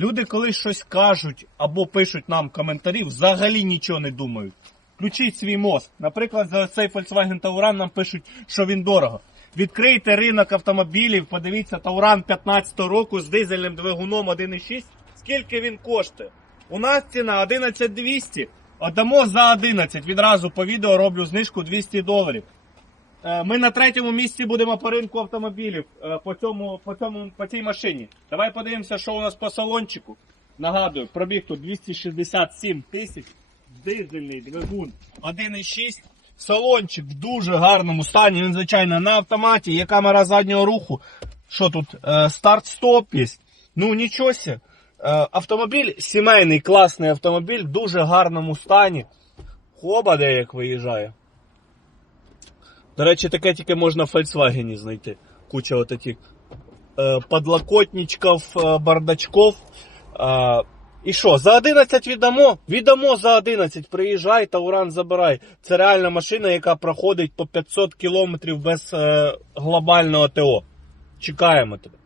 Люди, коли щось кажуть або пишуть нам коментарі, взагалі нічого не думають. Включіть свій мозк. Наприклад, за цей Volkswagen Tauran нам пишуть, що він дорого. Відкрийте ринок автомобілів, подивіться Тауран 15 року з дизельним двигуном 1.6. Скільки він коштує? У нас ціна 11200, а дамо за 11. Відразу по відео роблю знижку 200 доларів. Е, Ми на третьому місці будемо по ринку автомобілів е, по, цьому, по, цьому, по цій машині. Давай подивимося, що у нас по салончику. Нагадую, пробіг тут 267 тисяч. Дизельний двигун 1,6. Салончик в дуже гарному стані. Він, звичайно, на автоматі. Є камера заднього руху. Що тут? Е, Старт-стоп є. Ну нічого Автомобіль сімейний, класний автомобіль, в дуже гарному стані. Хоба де як виїжджає. До речі, таке тільки можна в Volkswagen знайти. Куча от таких е, подлокотничків, е, бардачков. Е, і що, за 11 віддамо? Віддамо за 11. Приїжджай, та уран забирай. Це реальна машина, яка проходить по 500 кілометрів без глобального ТО. Чекаємо тебе.